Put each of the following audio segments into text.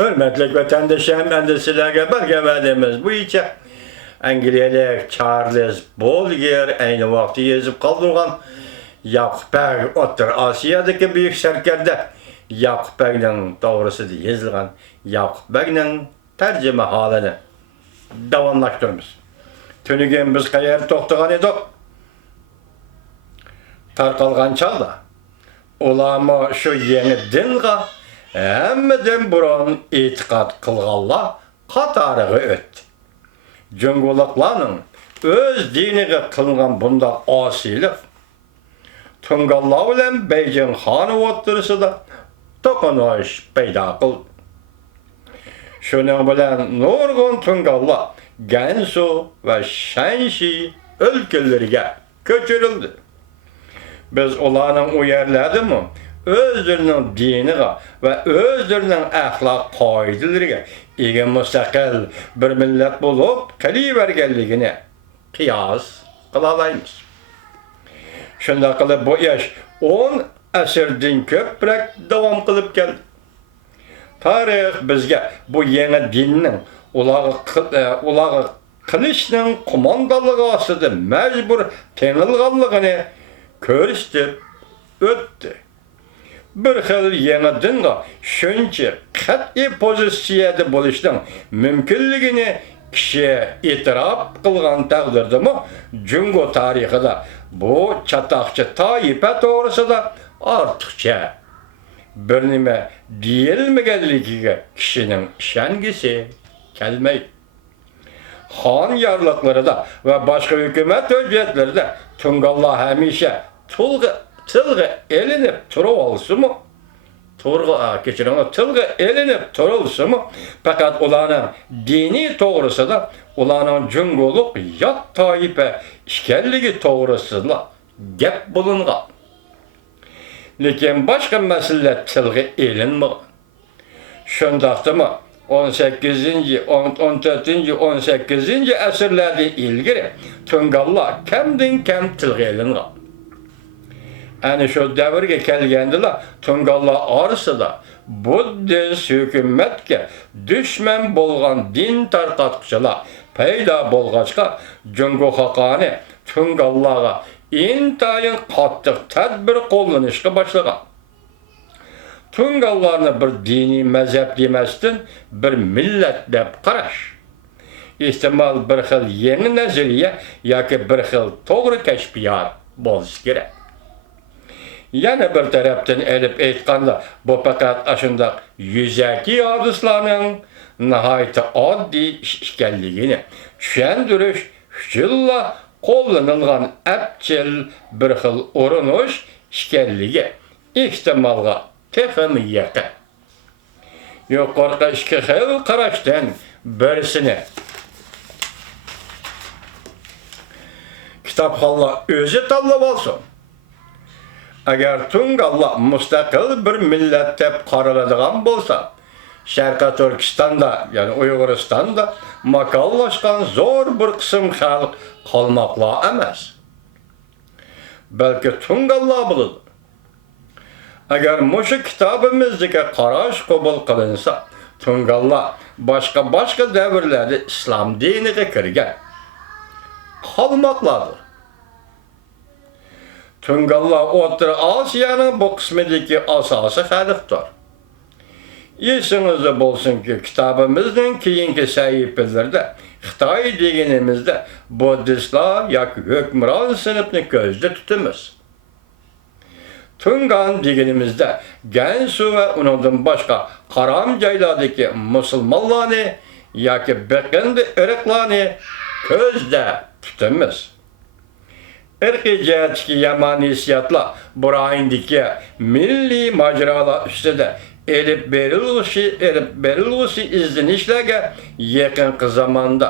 Hürmetlik vatandaşlarım, ben de sizlerge belgemelimiz bu içe Angliyalik Charles Bolger aynı vakti yazıp kaldırgan Yakup Bey Otur Asya'daki büyük serkerde Yakup Bey'nin doğrusu diye yazılgan Yakup Bey'nin tercüme halini davamlaştırmış. Tünügen biz kayar toxtugan edik. Tarqalgan çağda ulama şu yeni dinga hemmeden burun itiqad qılğanlar qatarığı ötdü. Cünguluklarının öz diniga qılgan bunda asilik Tungallar bilen Beijing xanı o'ttirishida to'qinish paydo qildi. Shuning bilan nurg'un Tungallar Gansu ve Shanxi ülkeleriga ko'chirildi. Biz ularning u yerlardimi o'zlarining diniga va o'zlarining axloq qoidalariga ega mustaqil bir millat bo'lib qolaverganligini qiyos qila olamiz. Shunday qilib bu ish 10 asrdan ko'proq davom qilib keldi. Tarix bizga bu yangi dinning ularga qilishning qo'mondonligi ostida majbur tenilganligini ko'rsatib o'tdi. Bir xil yangi dinga shuncha qat'iy pozitsiyada bo'lishning mumkinligini kishi e'tirof qilgan taqdirdami Jungo tarixida bu chatoqchi toifa to'g'risida ortiqcha bir nima deyilmaganligiga kishining ishongisi kelmaydi. Xon yorliqlarida va boshqa hukumat hujjatlarida Tungallar hamisha tilga elinib turib olsinmi? Tilga elinib turilsinmi? Faqat ularning diniy to'g'risida ularning junguluq yot toifa ekanligi to'g'risida gap bo'lingan. Lekin boshqa masala tilga elinmagan. Shundaqdimi 18-ci, 14-ci, 18-ci əsrlərdə ilgiri Tungallar kəmdən-kəm tilgə elingan. Yani şu dəvrə gəlgəndilər Tungallar arasında Buddhist hökumətə düşmən bolğan din tarqatqıçılar payda bolğaçqa Jungo xaqani Tungallarga intayın qattiq tədbir qo'llanishga başlagan. Tungallarni bir diniy mazhab demasdan bir millat deb qarash. Ehtimal bir xil yangi nazariya yoki bir xil to'g'ri kashfiyot bo'lishi kerak. Yana bir tarafdan elib aytganda bu faqat ashundaq yuzaki hadislarning nihoyatda oddiy ish ekanligini tushuntirish uchun qo'llanilgan abchil bir xil urinish ekanligi ehtimolga texmi yaqin. Yuqorqi ikki xil qarashdan birisini kitobxonlar o'zi tanlab olsin. Agar Tungallar mustaqil bir millat deb qaraladigan bo'lsa, Sharqi Turkistonda, ya'ni Uyg'uristonda makonlashgan zo'r bir qism xalq qolmoqlar emas. Balki Tungallar bo'ladi. Agar mushu kitobimizdagi qarash qabul qilinsa, Tungallar boshqa davrlarda islom diniga kirgan qolmoqlardir. Tungallar O'rta Osiyoning bu qismidagi asosiy xalqdir. Esingizda bo'lsinki, kitobimizning keyingi sahifalarida Xitoy deganimizda buddistlar yoki hukmron sinfni ko'zda tutamiz. Tungan deganimizda Gansu va undan boshqa qaram joylardagi musulmonlarni yoki biqindi irqlarni ko'zda tutamiz. Irqiy jihatdagi yomon hissiyotlar burayindagi milliy mojarolar ustida elib berilg'usi izlanishlarga yaqinqi zamonda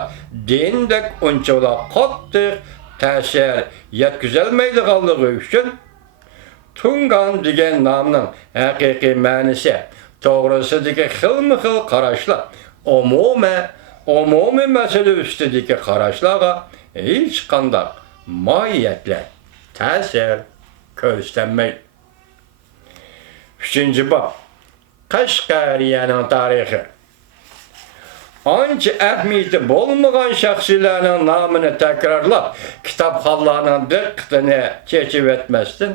dindek unchalar qattiq ta'sir yetkazolmaydiganligi uchun Tungan degan nomning haqiqiy ma'nosi to'g'risidagi xilma-xil qarashlar umumiy masala ustidagi qarashlarga hech qanday mohiyatli ta'sir ko'rsatmaydi. 3. bob Qashqariyaning tarixi ancha ahmiyati bo'lmagan shaxsiylarning nomini takrorlab, kitobxonlarning diqqatini chechib etmasdan,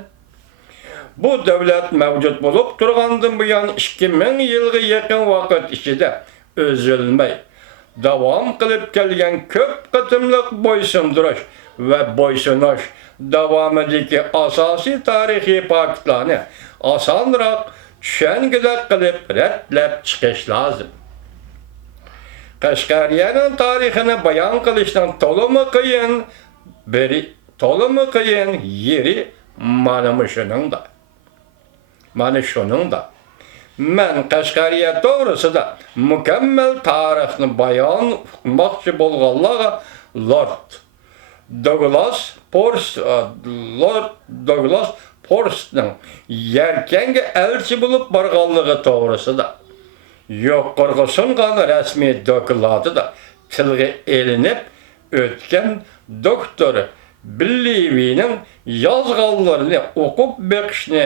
bu davlat mavjud bo'lib turgandan buyon 2000 yilga yaqin vaqt ichida o'zilmay davom qilib kelgan ko'p qatimliq bo'ysundirish va bo'ysunish davomidagi asosiy tarixiy faktlarni osonroq tushangilak qilib ratlab chiqish lozim. Qashqariyaning tarixini bayon qilishning to'liq qiyin yeri mana shuningda. Men Qashqariya to'g'risida mukammal tarixni bayon qilmoqchi bo'lganlarga Lord Douglas Forstning Yarkanga elchi bo'lib borganligi to'g'risida yuqorgi sungan rasmiy dokladida tilga elinib o'tgan doktor Billivining yozganlarini o'qib beqishni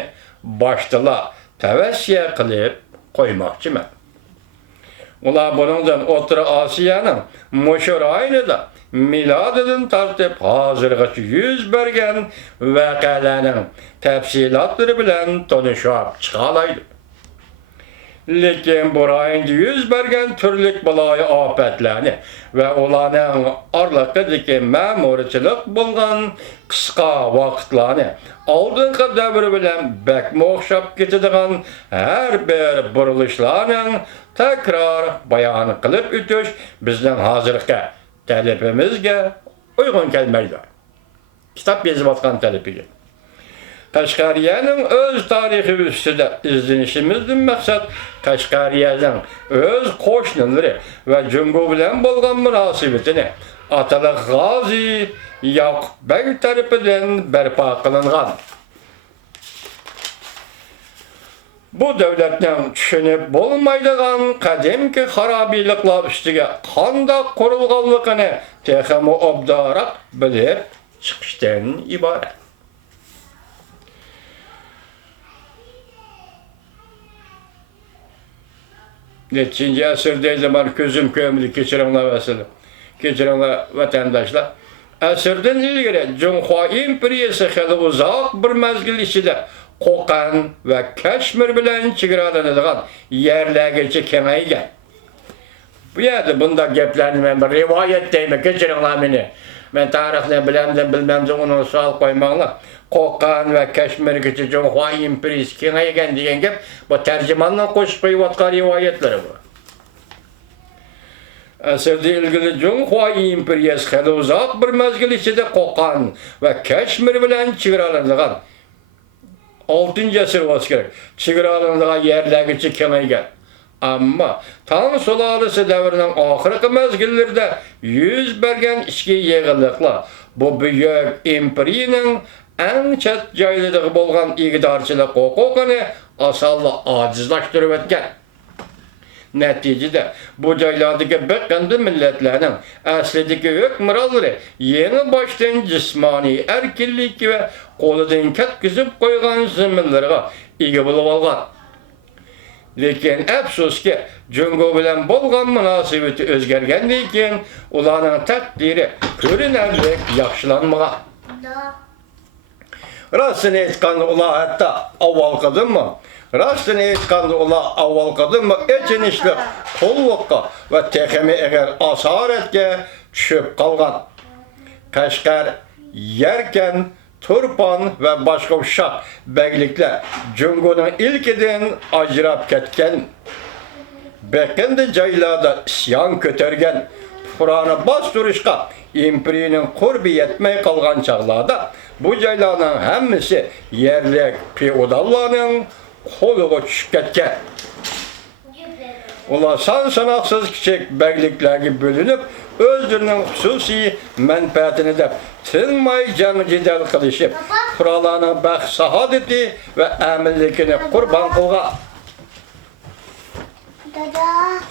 baştala tavsiye qilib qo'ymoqchiman. Ular buningdan O'rta Osiyoning mushur aynida milodidan tortib hozirgacha yuz bergan voqealarning tafsilotlari bilan tanishib chiqa oladi. Lekin bu rayonda yuz bergan turli baloyi ofatlarni va ularning orliqidagi ma'murchilik bo'lgan qisqa vaqtlarni oldingi davr bilan bakma o'xshab ketadigan har bir burilishlarning takror bayon qilib o'tish bizning hozirgi talabimizga uygun kelmaydi. Kitap yazayotgan talabiga. Qashqariyaning o'z tarixi ustida izlanishimizdan maqsad Qashqariyaning o'z qo'shnilari va Jungo bilan bo'lgan munosabatini Ataliq G'ozi Yoqubbek tarafidan barpo qilingan. Bu davlatning tushunib bo'lmaydigan qadimki xarobiyliklar ustiga qanday qurilganligini texmo obdaroq bilib chiqishdan iborat. Nechinci asırdaydı ben gözüm kömülü keçirenler vesile. Keçirenler vatandaşlar. Asırdan ilgili Cumhuriyet İmperiyası hali uzak bir mezgil içinde Qo'qon ve Kashmir bilan chegaralanadigan yerlargacha kengaygan. Bu yerda bunda gaplarni men bir rivoyat deyman, kechiringlar meni. Men tarixni bilamdan bilmamdan uni savol qo'ymanglar. Qo'qon va Kashmirgacha Cumhuriyet İmperiyasi kengaygan degan gap bu tarjimondan qo'shib qo'yayotgan rivoyatlar bu. Asrda ilgili Cumhuriyet İmperiyasi hali uzoq bir mezgil ichida Qo'qon va Kashmir bilan chegaralanadigan 6. asır olsa gerek. Chegaralanadigan yerlargacha kengaygan. Ammo Tang sulolasi davrining oxirgi mezgillarida yuz bergan ichki yig'inliqlar bu buyuk imperiyaning eng chet joylarida bo'lgan ig'dorchilik huquqini osonla ojizlashtirib o'tgan. Neticede bu joylardagi bir qanday millatlarning aslidagi hukmronlari yeni boshdan jismoniy erkinlik va qo'lidan ketkizib qo'ygan zaminlarga ega bo'lib olgan. Lekin afsuski Jungo bilan bo'lgan munosabati o'zgargandan keyin ularning taqdiri ko'rinarli yaxshilanmagan. Rostini aytganda ular hatto avvalgidimi? Rastını aytganda ular avvalgidimi echinishli qulluqqa va texmi egar asoratga tushib qolgan. Qashqar, Yarkan, Turpan va boshqa uşaq beyliklar Jungoning ilkidan ajrab ketgan. Beqindi joylarda isyon ko'targan, Qur'onni bostirishga imperiyaning qurbi yetmay qolgan chaqlarda bu joylarning hammasi yerlik feodallarning qo'liga tushib ketgan. Ular son-sanoqsiz kichik beyliklarga bo'linib, o'zlarining xususiy manfaatini deb tinmay jang-jidal qilishib, qurollarning baxt saodati va amilligini qurbon qilgan.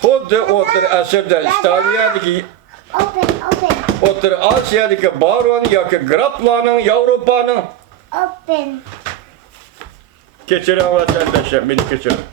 Xuddi o'tir asrda Istaliyadagi O'tir Osiyodagi baron yoki graflarning Yevropaning kechiring vatandoshlar, meni kechiring.